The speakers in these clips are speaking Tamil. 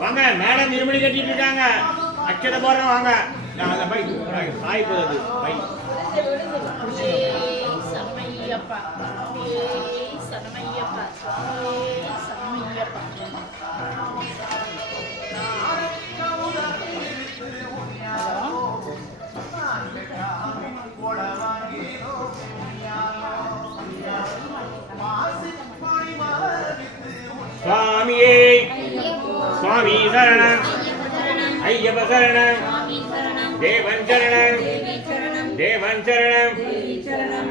வாங்க மேடம் இருமணி கட்டிட்டு இருக்காங்க. அச்சத போறோம் வாங்க. நான் பை சாய் போகுது பை சரமையப்பா சரமையப்பா சரமையப்பா சுவாமியே சுவாமி சரணம் ஐயப்ப சரணம் தேவன் சரணம் தேவன் சரணம்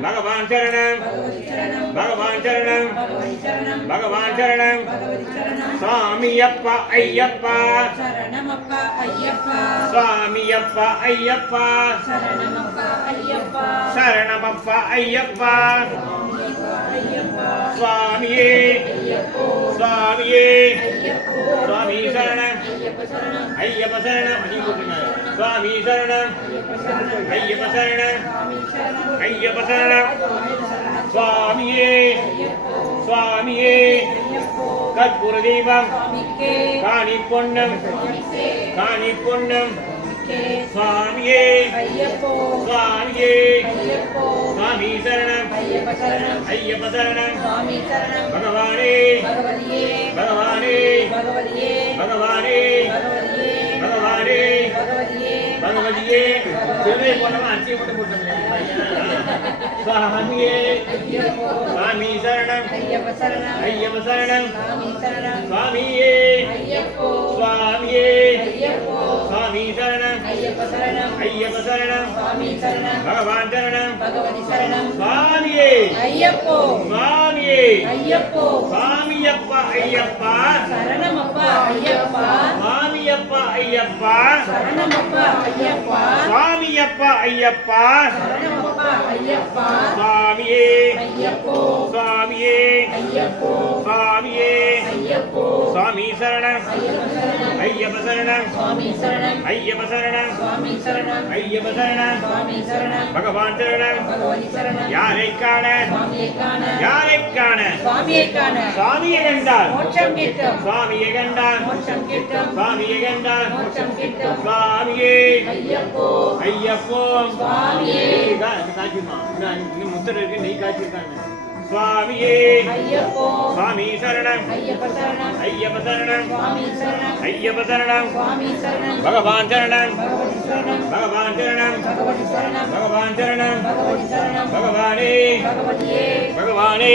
பகவான் சரணம் பகவான் சரணம் பகவான் சரணம் சுவாமியப்பா ஐயப்பா சரணமப்பா ஐயப்பா சுவாமியப்பா ஐயப்பா சரணமப்பா ஐயப்பா சுவாமியே சுவாமியே சுவாமி சரணம் ஐயப்ப சரணம் சுவாமி சரணம் ஐயப்ப சரணம் ஐயப்ப சரணம் சுவாமியே சுவாமியே கற்பூர தீபம் காணி பொன்னம் காணி பொன்னம் சுவாமியே சுவாமியே சுவாமி சரணம் ஐயப்ப சரணம் பகவானே பகவானே பகவானே பகவானே பகவதியே திருவே போனவன் அச்சியை மட்டும் போட்டோம். சுவாமியே சுவாமி சரணம் ஐயப்ப சரணம் சுவாமியே சுவாமியே சுவாமி சரணம் ஐயப்ப சரணம் பகவான் சரணம் சுவாமியே சுவாமியே சுவாமியப்பா ஐயப்பா சரணமப்பா ஐயப்பா சுவாமியப்பா ஐயப்பா சரணமப்பா ஐயப்பா சுவாமியப்பா ஐயப்பா சரணமப்பா ஐயப்பா சுவாமியே ஐயப்போ சுவாமியே ஐயப்போ சுவாமியே ஐயப்போ சுவாமி சரணம் ஐயப்ப சரணம் சுவாமி சரணம் ஐயப்ப சரணம் சுவாமி சரணம் ஐயப்ப சரணம் சுவாமி சரணம் பகவான் சரணம் பகவதி சரணம் யாரை காண சுவாமியை காண யாரை காண சுவாமியை காண சுவாமியை கண்டால் மோட்சம் கிட்டும் சுவாமியை கண்டால் மோட்சம் கிட்டும் சுவாமியை கண்டால் மோட்சம் கிட்டும் சுவாமியே ஐயப்போ ஐயப்போ சுவாமியே காய்ச்சுமா இன்னும் முத்தர் இருக்கு நெய் காய்ச்சிருக்காங்க. சுவாமியே ஐயப்போ சுவாமி சரணம் ஐயப்ப சரணம் ஐயப்ப சரணம் சுவாமி சரணம் ஐயப்ப சரணம் சுவாமி சரணம் பகவான் சரணம் பகவதி சரணம் பகவான் சரணம் பகவதி சரணம் பகவான் சரணம் பகவதி சரணம் பகவானே பகவதியே பகவானே